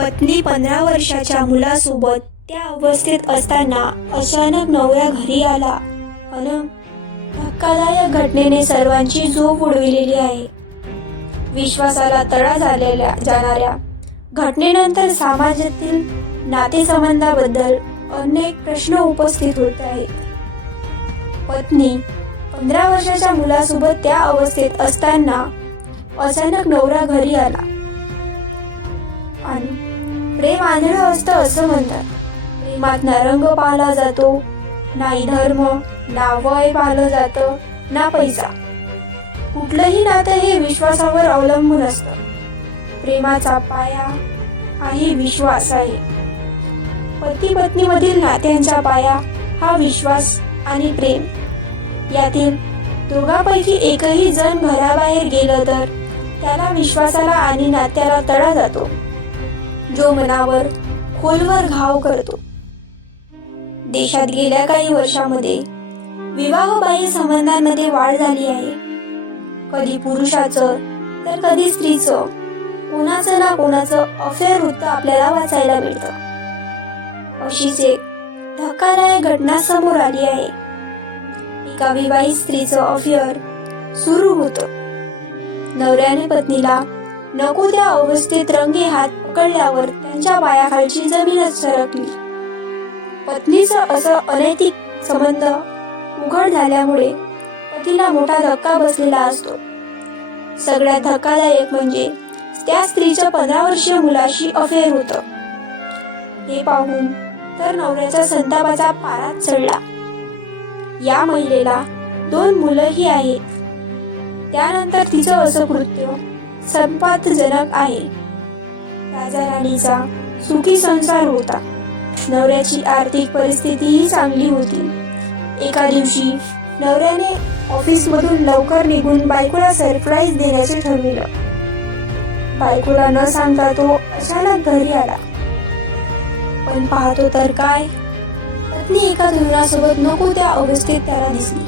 पत्नी पंधरा वर्षाच्या मुलासोबत त्या अवस्थेत असताना अचानक नवऱ्या घरी आला. अन धक्कादायक घटनेने सर्वांची झोप उडविलेली आहे. विश्वासाला तडा झालेल्या जाणाऱ्या घटनेनंतर समाजातील नातेसंबंधाबद्दल अनेक प्रश्न उपस्थित होत आहेत. पत्नी पंधरा वर्षाच्या मुलासोबत त्या अवस्थेत असताना अचानक नवरा घरी आला. आणि प्रेम आंधळं असतं असं म्हणतात. प्रेमात ना रंग पाहिला जातो. नाही धर्म ना वय पाहिलं जातं ना पैसा. कुठलंही नातं हे विश्वासावर अवलंबून असतं. प्रेमाचा पाया आहे विश्वास आहे. पती पत्नीमधील नात्यांचा पाया हा विश्वास आणि प्रेम. यातील दोघांपैकी एकही जण घराबाहेर गेलं तर त्याला विश्वासाला आणि नात्याला तडा जातो. जो मनावर खोलवर घाव करतो. देशात गेल्या काही वर्षामध्ये विवाहबाह्य संबंधांमध्ये वाढ झाली आहे. कधी पुरुषाचं तर कधी स्त्रीचं. कोणाचं ना कोणाचं अफेअर वृत्त आपल्याला वाचायला मिळतं. अशीच एक धक्कादायक घटना समोर आली आहे. एका विवाहित स्त्रीचं अफेअर सुरू होतं. नवऱ्याने पत्नीला नको त्या अवस्थेत रंगे हात पकडल्यावर त्यांच्या पायाखालची जमीनच सरकली. पत्नीचं असं अनैतिक संबंध उघड झाल्यामुळे पतीला मोठा धक्का बसलेला असतो. सगळ्यात धक्कादायक म्हणजे त्या स्त्रीच्या पंधरा वर्षीय मुलाशी अफेअर होतं. हे पाहून तर नवऱ्याचा संतापाचा पारा चढला. या महिलेला दोन मुलंही आहेत. त्यानंतर तिचं असं कृत्य संपातजनक आहे. राजा राणीचा सुखी संसार होता. नवऱ्याची आर्थिक परिस्थितीही चांगली होती. एका दिवशी नवऱ्याने ऑफिसमधून लवकर निघून बायकोला सरप्राईज देण्याचे ठरविलं. बायकोला न सांगता तो अचानक घरी आला. पण पाहतो तर काय? पत्नी एका तरुणासोबत नको त्या अवस्थेत त्याला दिसली.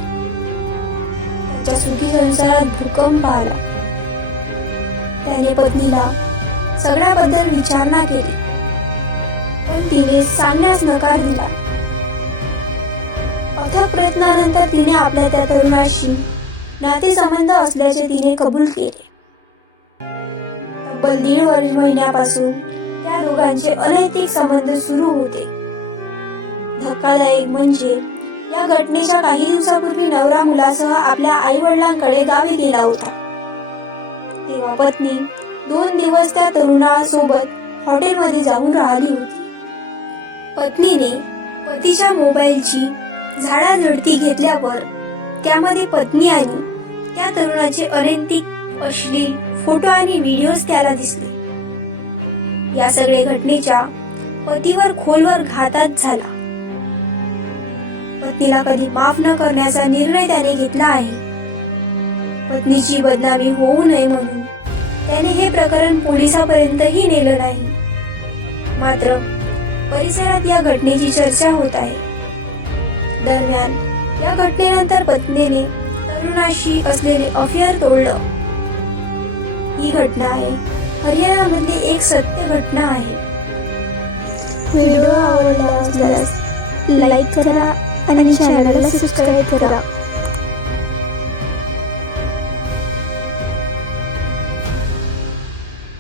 त्याच्या सुखी संसारात भूकंप आला. त्याने पत्नीला सगळ्याबद्दल विचारणा केली. पण तिने सांगण्यास नकार दिला. अथक प्रयत्नानंतर तिने आपल्या त्या तरुणाशी नातेसंबंध असल्याचे तिने कबूल केले. तब्बल दीड वर्ष महिन्यापासून त्या दोघांचे अनैतिक संबंध सुरू होते. धक्कादायक म्हणजे या घटनेच्या काही दिवसापूर्वी नवरा मुलासह आपल्या आई वडिलांकडे गावी गेला होता. तेव्हा पत्नी दोन दिवस त्या तरुणासोबत हॉटेलमध्ये जाऊन राहिली होती. पत्नीने पतीच्या मोबाईलची झाडाझडती घेतल्यावर त्यामध्ये पत्नी आणि त्या तरुणाचे अनैतिक अश्लील फोटो आणि व्हिडिओज त्याला दिसले. या सगळे घटनेच्या पतीवर खोलवर घातात झाला. पत्नीला कधी माफ न करण्याचा निर्णय त्याने घेतला आहे. पत्नीची बदनामी होऊ नये म्हणून. त्याने हे प्रकरण पोलिसापर्यंतही नेलं नाही. मात्र परिसरात या घटनेची चर्चा होत आहे. दरम्यान या घटनेनंतर पत्नीने तरुणाशी असलेले अफेअर तोडलं. ही घटना आहे. हरियाणामधली एक सत्य घटना आहे. व्हिडिओ आवडला असल्यास लाईक करा आणि चॅनलला सबस्क्राईब करा.